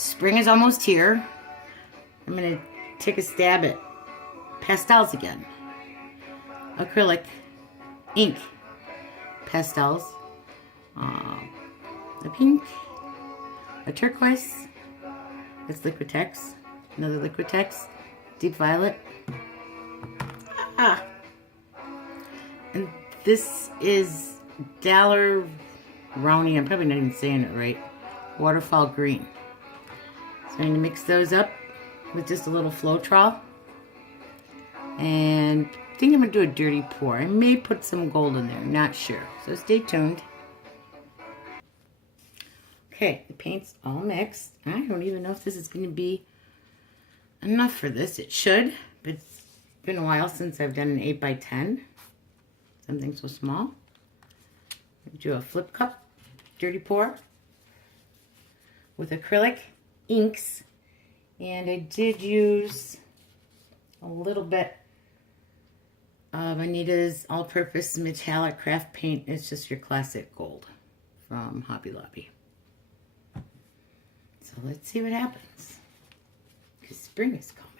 Spring is almost here. I'm going to take a stab at pastels again. Acrylic ink pastels. A pink, a turquoise, it's Liquitex, another Liquitex, deep violet. And this is Daler Rowney, I'm probably not even saying it right, Waterfall Green. So I'm going to mix those up with just a little Floetrol. And I think I'm going to do a dirty pour. I may put some gold in there, not sure. So stay tuned. Okay, the paint's all mixed. I don't even know if this is going to be enough for this. It should, but it's been a while since I've done an 8x10. Something so small. Do a flip cup, dirty pour with acrylic inks. And I did use a little bit of Anita's all-purpose metallic craft paint. It's just your classic gold from Hobby Lobby. So let's see what happens. Because spring is coming.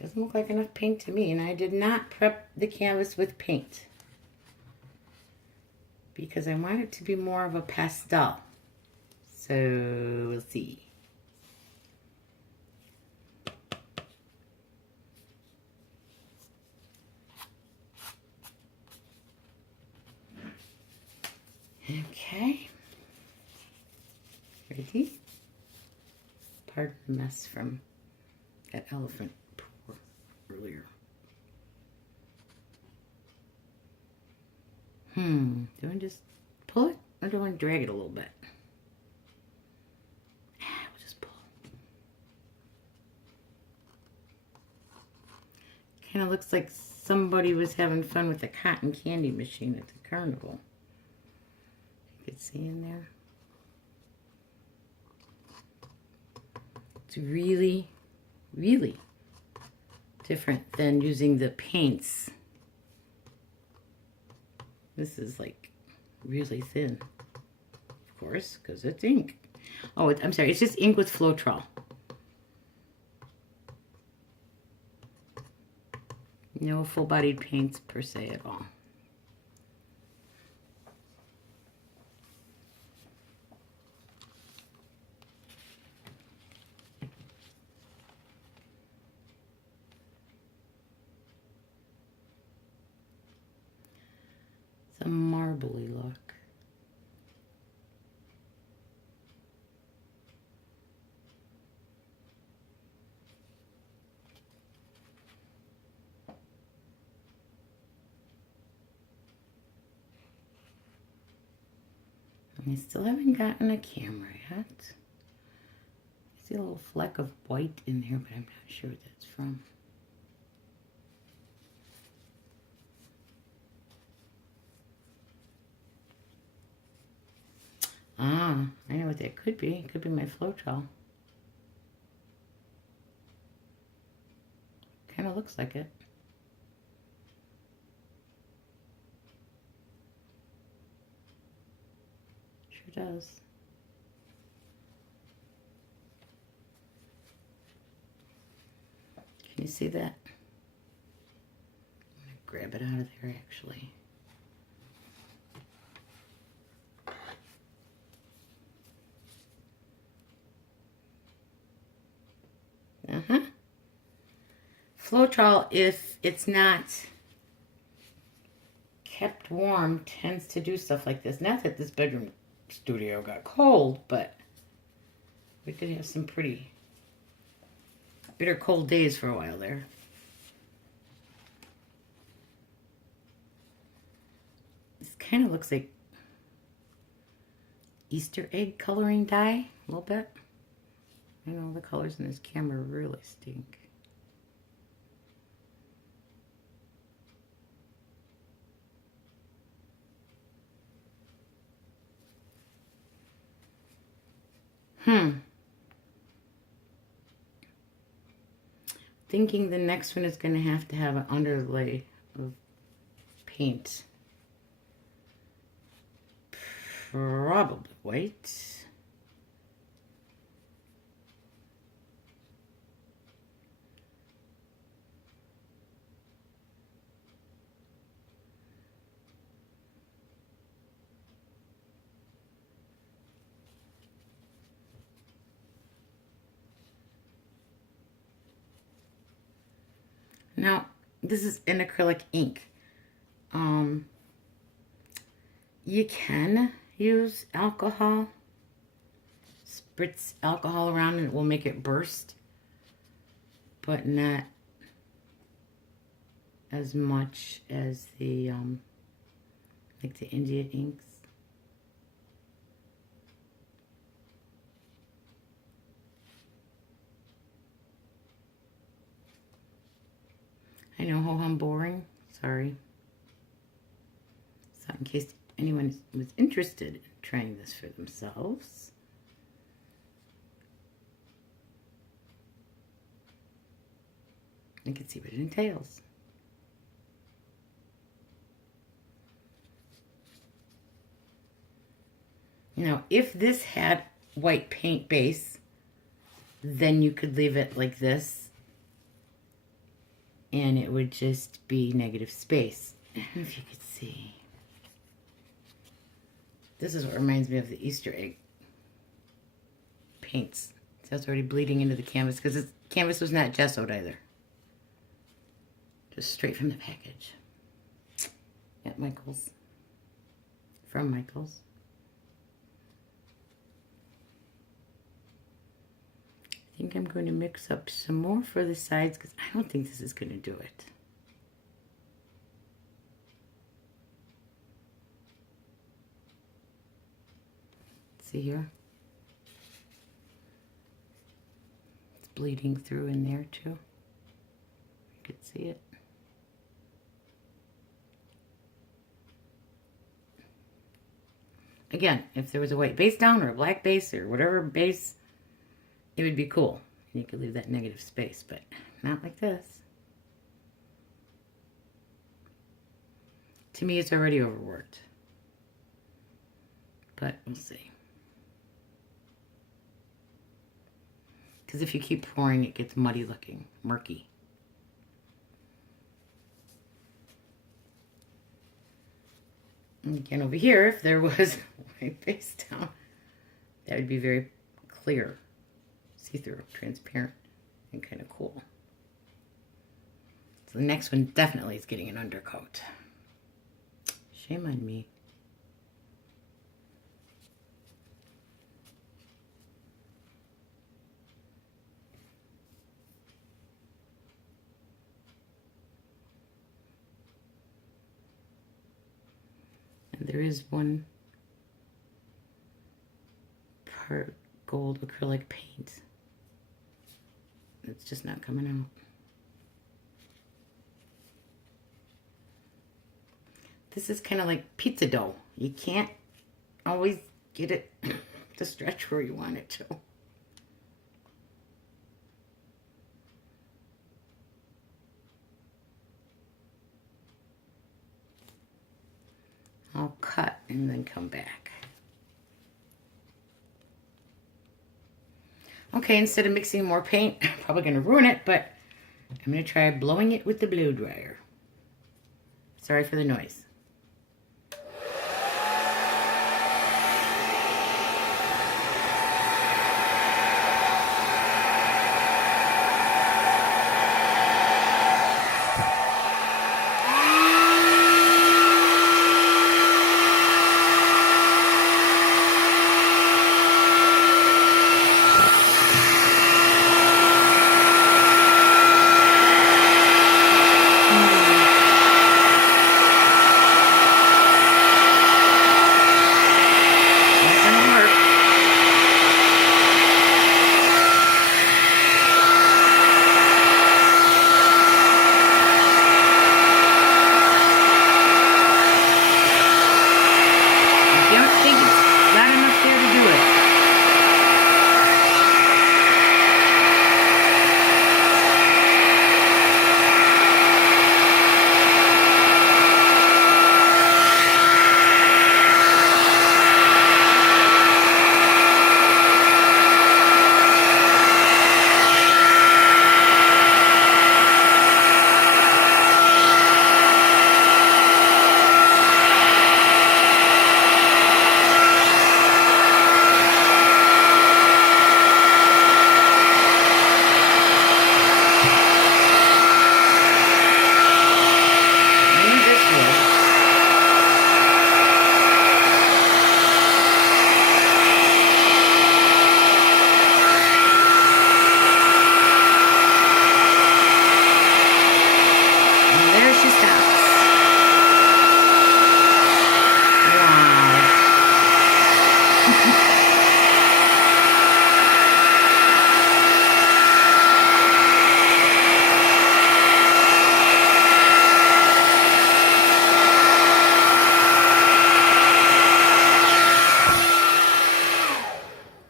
Doesn't look like enough paint to me, and I did not prep the canvas with paint because I want it to be more of a pastel. So we'll see. Okay. Ready? Pardon the mess from that elephant pour earlier. Do I just pull it or do I drag it a little bit? We'll just pull. Kind of looks like somebody was having fun with the cotton candy machine at the carnival. You can see in there. It's really, really different than using the paints. This is like really thin, of course, because it's ink. Oh, I'm sorry, it's just ink with Floetrol. No full-bodied paints per se at all. A marbly look. I still haven't gotten a camera yet. I see a little fleck of white in there, but I'm not sure what that's from. Ah, I know what that could be. It could be my Floetrol. Kind of looks like it. Sure does. Can you see that? I'm going to grab it out of there actually. Floetrol, if it's not kept warm, tends to do stuff like this. Not that this bedroom studio got cold, but we could have some pretty bitter cold days for a while there. This kind of looks like Easter egg coloring dye, a little bit. I know the colors in this camera really stink. Thinking the next one is going to have an underlay of paint. Probably white. Now, this is an acrylic ink. You can use alcohol, spritz alcohol around and it will make it burst, but not as much as the like the India inks. I know how I'm boring. Sorry. So in case anyone was interested in trying this for themselves. You can see what it entails. Now, if this had white paint base, then you could leave it like this, and it would just be negative space. I don't know if you could see. This is what reminds me of the Easter egg paints. So it's already bleeding into the canvas because the canvas was not gessoed either. Just straight from the package. At Michael's. From Michael's. I think I'm going to mix up some more for the sides because I don't think this is going to do it. See here? It's bleeding through in there too. You could see it. Again, if there was a white base down or a black base or whatever base, it would be cool. And you could leave that negative space, but not like this. To me, it's already overworked. But we'll see. Because if you keep pouring, it gets muddy looking, murky. And again, over here, if there was white base down, that would be very clear, see-through, transparent, and kind of cool. So the next one definitely is getting an undercoat. Shame on me. And there is one part gold acrylic paint. It's just not coming out. This is kind of like pizza dough. You can't always get it to stretch where you want it to. I'll cut and then come back. Okay, instead of mixing more paint, I'm probably going to ruin it, but I'm going to try blowing it with the blow dryer. Sorry for the noise.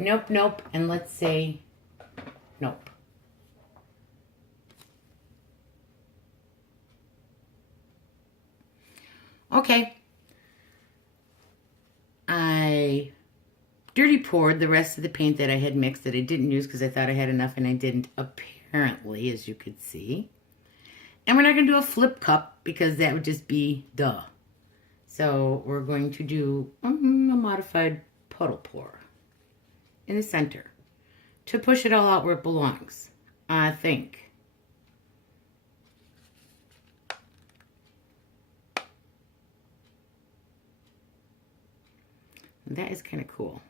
Nope, nope, and let's say nope. Okay. I dirty poured the rest of the paint that I had mixed that I didn't use because I thought I had enough and I didn't, apparently, as you could see. And we're not going to do a flip cup because that would just be duh. So we're going to do a modified puddle pour in the center to push it all out where it belongs, I think. That is kind of cool.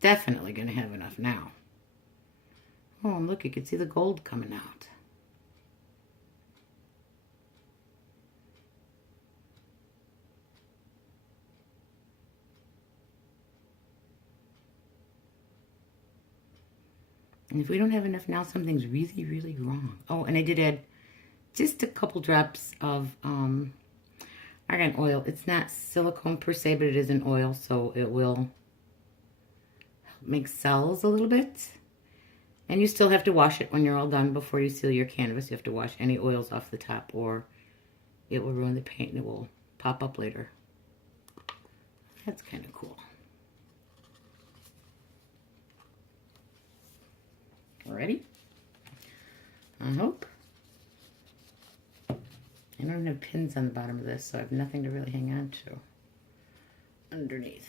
Definitely going to have enough now. Oh, and look, you can see the gold coming out. And if we don't have enough now, something's really, really wrong. Oh, and I did add just a couple drops of argan oil. It's not silicone per se, but it is an oil, so it will help make cells a little bit. And you still have to wash it when you're all done before you seal your canvas. You have to wash any oils off the top or it will ruin the paint and it will pop up later. That's kind of cool. Ready? I hope. I don't even have pins on the bottom of this, so I have nothing to really hang on to underneath.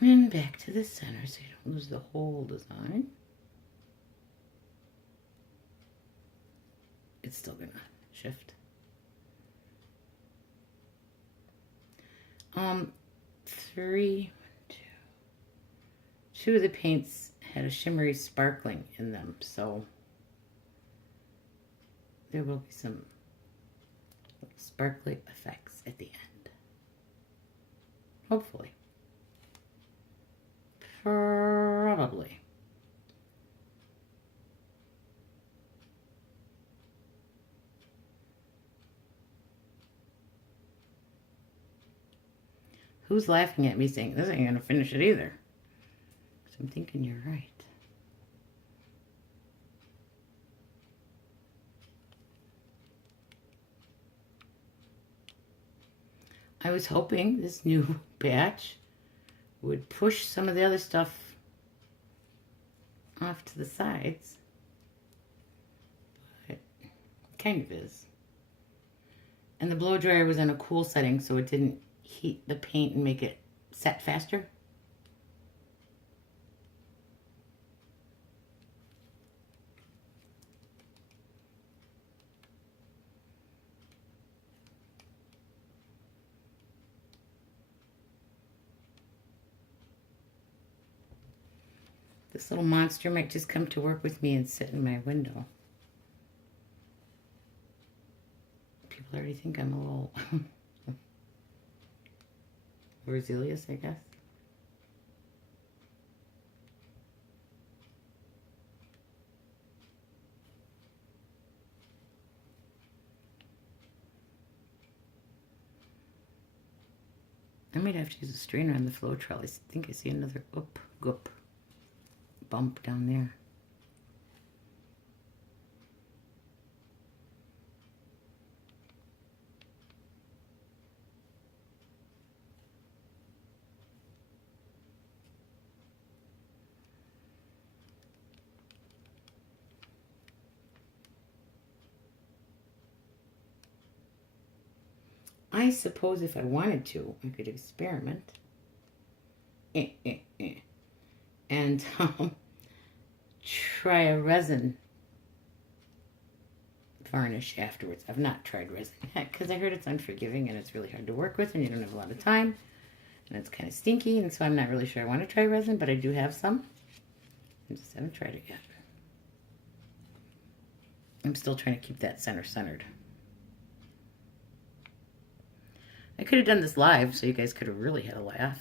And back to the center so you don't lose the whole design. It's still gonna shift. Two of the paints had a shimmery sparkling in them, so there will be some sparkly effects at the end. Hopefully. Probably. Who's laughing at me saying, this ain't gonna finish it either? So I'm thinking you're right. I was hoping this new batch would push some of the other stuff off to the sides. But it kind of is. And the blow dryer was on a cool setting, so it didn't heat the paint and make it set faster. This little monster might just come to work with me and sit in my window. People already think I'm a little overzealous, I guess. I might have to use a strainer on the Floetrol. I think I see another bump down there. I suppose if I wanted to, I could experiment. And try a resin varnish afterwards. I've not tried resin yet because I heard it's unforgiving and it's really hard to work with and you don't have a lot of time. And it's kind of stinky, and so I'm not really sure I want to try resin, but I do have some. I just haven't tried it yet. I'm still trying to keep that centered. I could have done this live so you guys could have really had a laugh.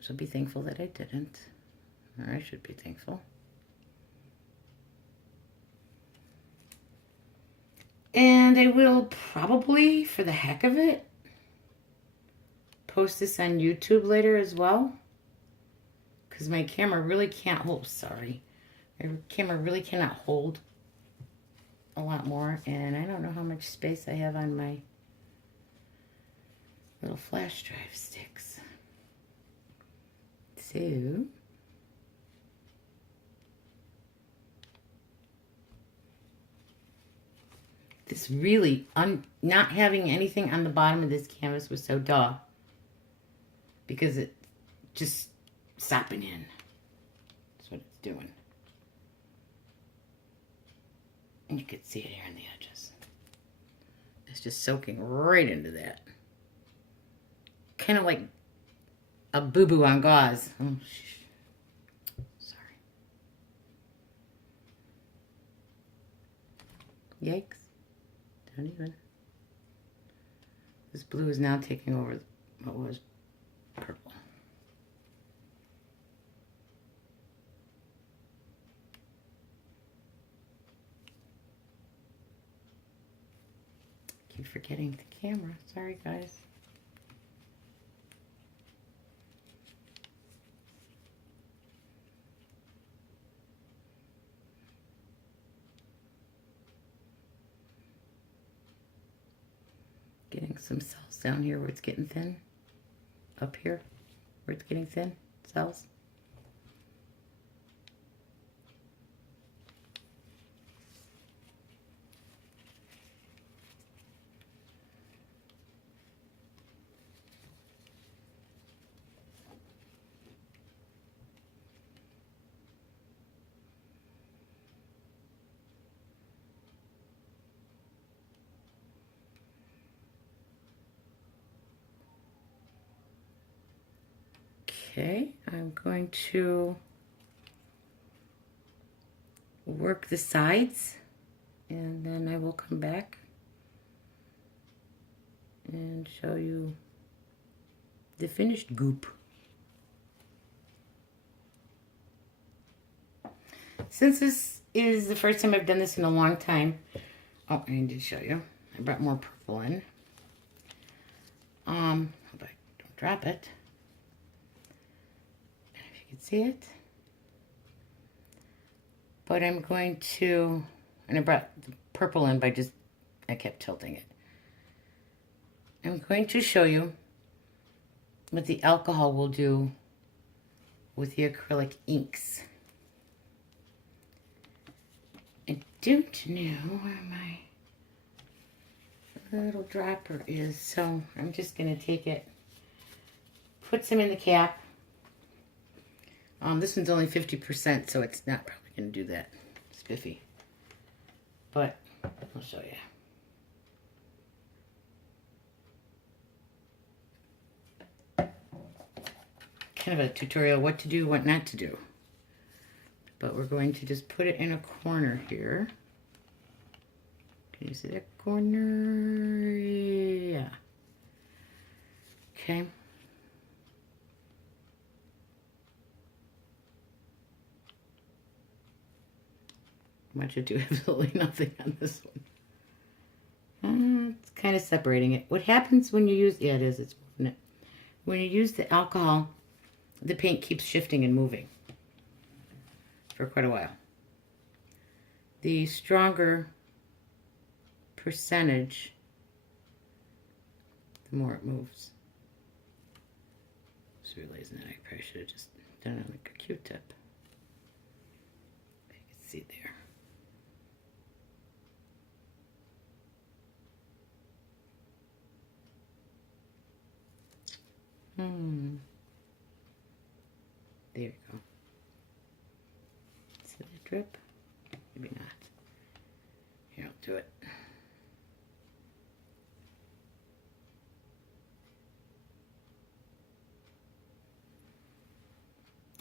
So be thankful that I didn't. Or I should be thankful. And I will probably, for the heck of it, post this on YouTube later as well. Because my camera really can't hold, sorry. My camera really cannot hold a lot more. And I don't know how much space I have on my little flash drive sticks. So, this really, not having anything on the bottom of this canvas was so duh. Because it just sopping in. That's what it's doing. And you can see it here on the edges. It's just soaking right into that. Kind of like a boo-boo on gauze. Oh, sorry. Yikes. Don't even. This blue is now taking over what was purple. Keep forgetting the camera. Sorry, guys. Getting some cells down here where it's getting thin. Up here where it's getting thin. Cells. Okay, I'm going to work the sides and then I will come back and show you the finished goop. Since this is the first time I've done this in a long time, oh, I need to show you. I brought more purple in. Hope I don't drop it. If you can see it. But I'm going to, and I brought the purple in by just, I kept tilting it. I'm going to show you what the alcohol will do with the acrylic inks. I don't know where my little dropper is, so I'm just going to take it, put some in the cap. This one's only 50%, so it's not probably going to do that spiffy. But I'll show you. Kind of a tutorial what to do, what not to do. But we're going to just put it in a corner here. Can you see that corner? Yeah. Okay. I want you to do absolutely nothing on this one. It's kind of separating it. What happens when you use, yeah, it is, it's moving it. When you use the alcohol, the paint keeps shifting and moving for quite a while. The stronger percentage, the more it moves. Just realizing that I probably should have just done it on like a Q-tip. If you can see there. There you go. See the drip? Maybe not. Here, I'll do it.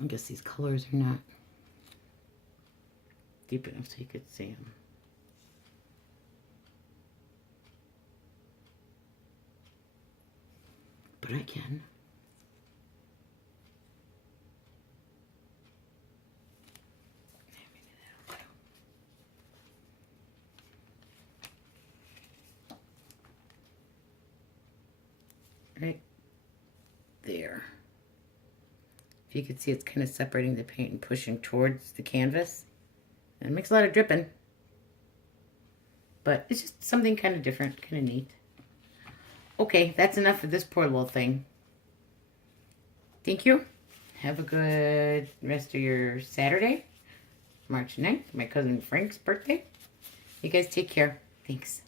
I guess these colors are not deep enough so you could see them. But I can. right there. If you can see, it's kind of separating the paint and pushing towards the canvas. And it makes a lot of dripping. But it's just something kind of different, kind of neat. Okay, that's enough for this poor little thing. Thank you. Have a good rest of your Saturday, March 9th, my cousin Frank's birthday. You guys take care. Thanks.